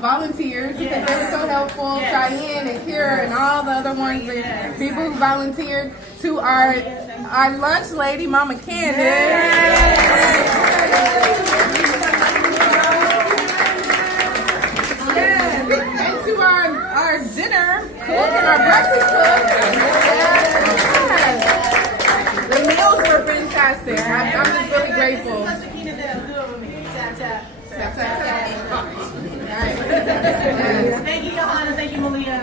volunteers because they were so helpful. Cheyenne and Kira and all the other ones and people who volunteered. To our lunch lady, Mama Candace. And to our dinner cook and our breakfast cook. The meals were fantastic. I'm just really grateful. Thank you, Johanna. Thank you, Malia.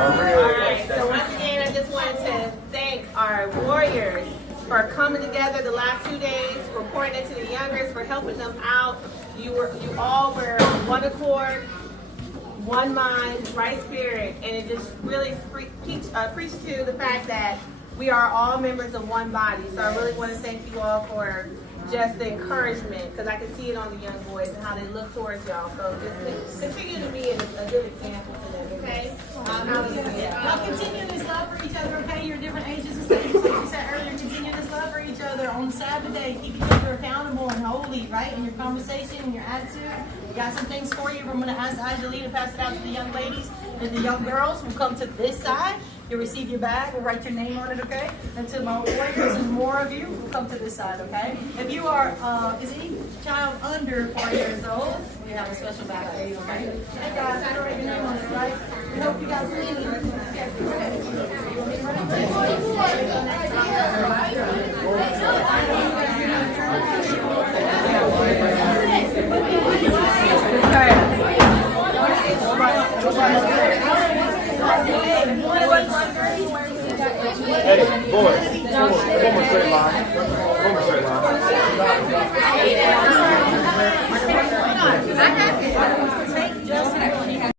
Alright, so once again, I just wanted to thank our warriors for coming together the last 2 days, for pouring into the youngers, for helping them out. You all were on one accord, one mind, right spirit, and it just really preached to the fact that we are all members of one body. So I really want to thank you all for just the encouragement, because I can see it on the young boys and how they look towards y'all. So just continue to be a good example to them, okay? Y'all continue this love for each other, okay? You're different ages and stages, like you said earlier. Continue this love for each other on Sabbath day. Keep each other accountable and holy, right? In your conversation and your attitude. We got some things for you. I'm going to ask Angeline to pass it out to the young ladies and the young girls who come to this side. You'll receive your bag. We'll write your name on it, okay? And to my warriors, and more of you will come to this side, okay? If you are, is any child under 4 years old, we have a special bag for you, okay? Hey guys, I write your name on it, right? We hope you guys really need it. Hey, boys, one more straight line. One more straight line.